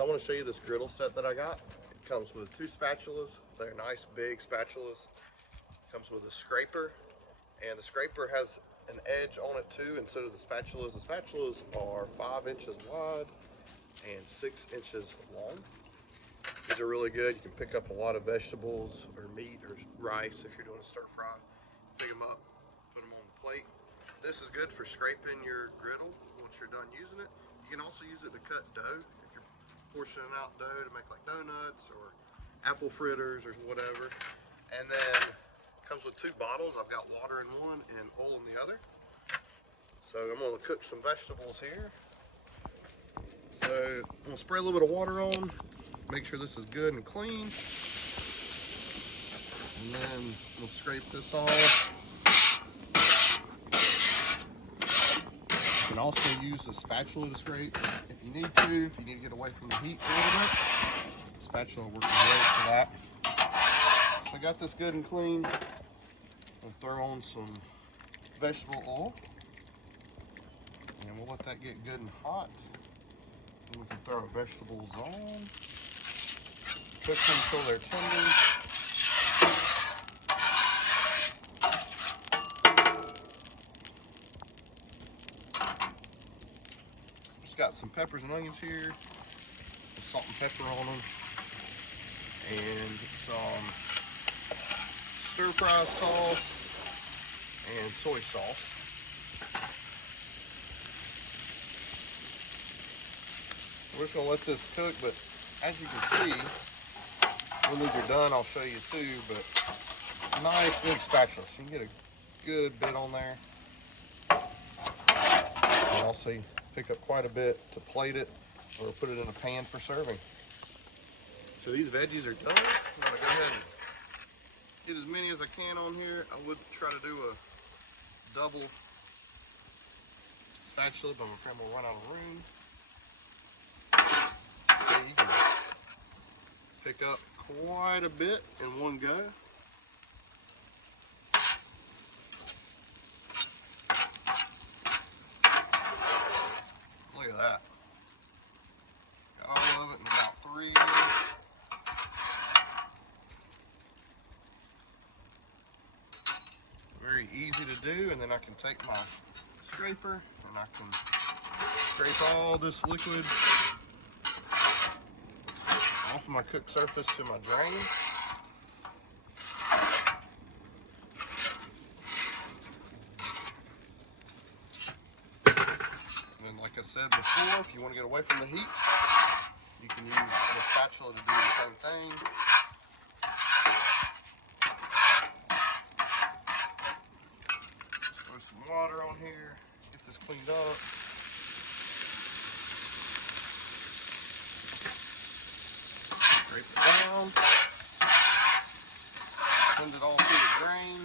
So I want to show you this griddle set that I got. It comes with 2 spatulas. They're nice big spatulas. It comes with a scraper, and the scraper has an edge on it too, and so do the spatulas. The spatulas are 5 inches wide and 6 inches long. These are really good. You can pick up a lot of vegetables or meat or rice if you're doing a stir fry. Pick them up, put them on the plate. This is good for scraping your griddle once you're done using it. You can also use it to cut dough if you're portioning out dough to make like donuts or apple fritters or whatever. And then it comes with 2 bottles. I've got water in one and oil in the other. So I'm going to cook some vegetables here. So I'm going to spray a little bit of water on. Make sure this is good and clean. And then we'll scrape this off. You can also use a spatula to scrape if you need to. If you need to get away from the heat a little bit, the spatula works great for that. So I got this good and clean. We'll throw on some vegetable oil. And we'll let that get good and hot. And we can throw our vegetables on. Cook them until they're tender. Just got some peppers and onions here. Salt and pepper on them. And some stir fry sauce and soy sauce. We're just gonna let this cook, but as you can see, when these are done, I'll show you too, but nice big spatula, so you can get a good bit on there. And also pick up quite a bit to plate it or put it in a pan for serving. So these veggies are done. I'm gonna go ahead and get as many as I can on here. I would try to do a double spatula, but I'm afraid I'm gonna run out of room. So you can pick up quite a bit in one go. Look at that. Got all of it in about 3. Very easy to do, and then I can take my scraper and I can scrape all this liquid off of my cooked surface to my drain. And then, like I said before, if you want to get away from the heat, you can use the spatula to do the same thing. Just throw some water on here, get this cleaned up. Scrape it down, send it all through the drain.